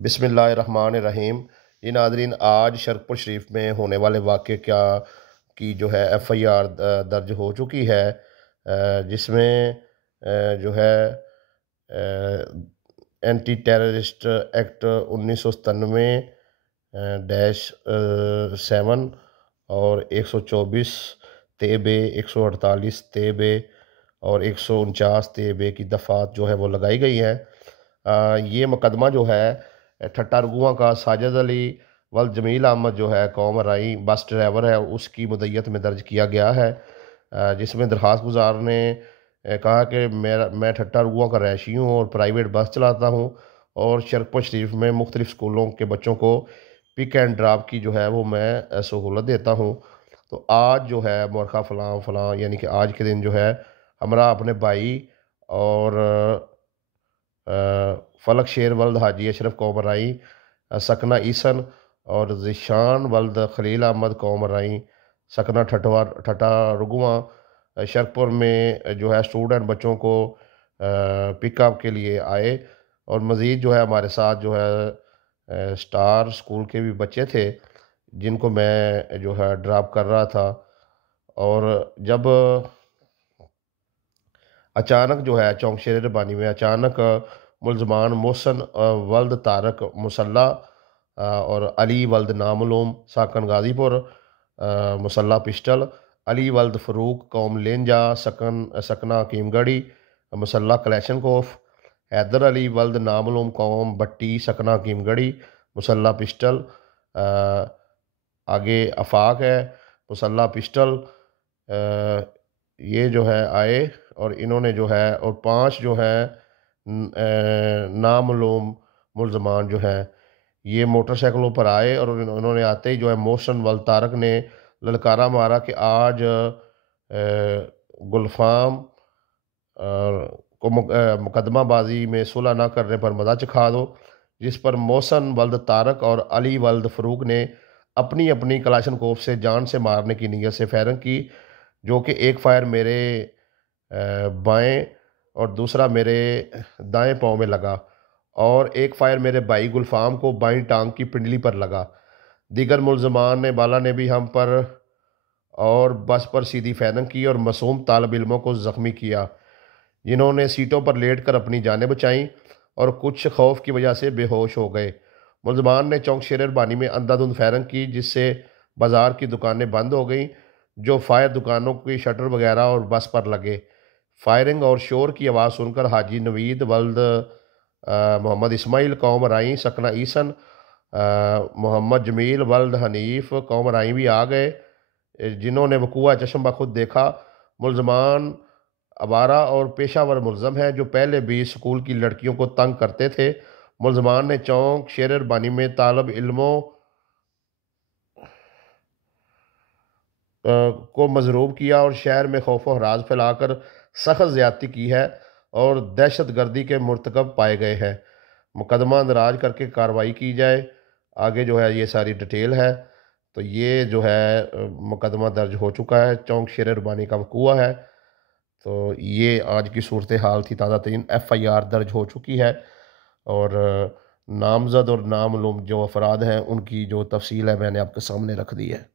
बिस्मिल्लाहिर्रहमानिर्रहीम। ये नाज़रीन, आज शरकपुर शरीफ में होने वाले वाक़े क्या की जो है एफ़आईआर दर्ज हो चुकी है, जिसमें जो है एंटी टेररिस्ट एक्ट 1997 डैश 7 और 124 तेबे 148 तेबे और 149 तेबे की दफ़ात जो है वो लगाई गई हैं। ये मुकदमा जो है ठट्टा रगुआं का साजिद अली वल जमील अहमद जो है कौम राई बस ड्राइवर है, उसकी मुद्दत में दर्ज किया गया है, जिसमें दरख्वास्त गुजार ने कहा कि मैं ठट्टा रगुआं का रहायशी हूँ और प्राइवेट बस चलाता हूँ और शरकपुर शरीफ में मुख्तलिफ़ स्कूलों के बच्चों को पिक एंड ड्रॉप की जो है वो मैं सहूलत देता हूँ। तो आज जो है मरखा फ़लाँ फ़लाँ यानी कि आज के दिन जो है हमरा अपने भाई और फ़लक शेर वल्द हाजी अशरफ कौम राई, सकना ईसन और ज़िशान वल्द खलील अहमद कौम राई, सकना ठट्टा रगुआं शरकपुर में जो है स्टूडेंट बच्चों को पिकअप के लिए आए। और मज़ीद जो है हमारे साथ जो है स्टार स्कूल के भी बच्चे थे, जिनको मैं जो है ड्रॉप कर रहा था। और जब अचानक जो है चौंक शेर रबानी में अचानक मुलजमान मोहसन वल्द तारक मुसल्ला और अली वल्द नामलूम साकन गाजीपुर मुसल्ला पिस्टल, अली वल्द फ़रूक कौम लेंजा सकना हकीमगढ़ी मुसल्ला कलेशनकोफ, हैदर अली वल्द नामलूम कौम भट्टी सकना हकीमगढ़ी मुसल्ला पिस्टल, आगे आफाक है मुसल्ला पिस्टल। ये जो है आए और इन्होंने जो है और 5 जो है नामालूम मुलजमान जो हैं ये मोटरसाइकिलों पर आए और उन्होंने आते ही जो है मोहसन वल तारक ने ललकारा मारा कि आज गुलफाम को मुकदमाबाजी में सुलह ना करने पर मदा चखा दो, जिस पर मोहसन वल्द तारक और अली वल्द फ़रूक ने अपनी अपनी कलाशनकोफ से जान से मारने की नीयत से फायरिंग की, जो कि एक फायर मेरे बाएं और दूसरा मेरे दाएं पाँव में लगा और एक फायर मेरे भाई गुलफाम को बाईं टांग की पिंडली पर लगा। दीगर मुलजमान ने बाला ने भी हम पर और बस पर सीधी फायरिंग की और मासूम तालब इल्मों को ज़ख्मी किया, जिन्होंने सीटों पर लेट कर अपनी जानें बचाईं और कुछ खौफ की वजह से बेहोश हो गए। मुलजमान ने चौंक शेर बानी में अंधाधुंध फायरिंग की, जिससे बाज़ार की दुकानें बंद हो गईं। जो फायर दुकानों की शटर वगैरह और बस पर लगे। फायरिंग और शोर की आवाज़ सुनकर हाजी नवीद वल्द मोहम्मद इस्माइल कौम राई सकना ईसन, मोहम्मद जमील वल्द हनीफ कौम राई भी आ गए, जिन्होंने वकूआ चश्म बखुद देखा। मुलजमान आवारा और पेशावर मुलजम हैं जो पहले भी स्कूल की लड़कियों को तंग करते थे। मुलजमान ने चौंक शेर बानी में तालब इल्मों को मजरूब किया और शहर में खौफ व हरास फैलाकर सख्त ज़्यादती की है और दहशत गर्दी के मुर्तकब पाए गए हैं। मुकदमा दराज करके कार्रवाई की जाए। आगे जो है ये सारी डिटेल है। तो ये जो है मुकदमा दर्ज हो चुका है, चौंक शेर रबानी का वकूआ है। तो ये आज की सूरत हाल थी, ताज़ा तरीन एफ़आईआर दर्ज हो चुकी है और नामज़द और नामालूम जो अफराद हैं उनकी जो तफसील है मैंने आपके सामने रख दी है।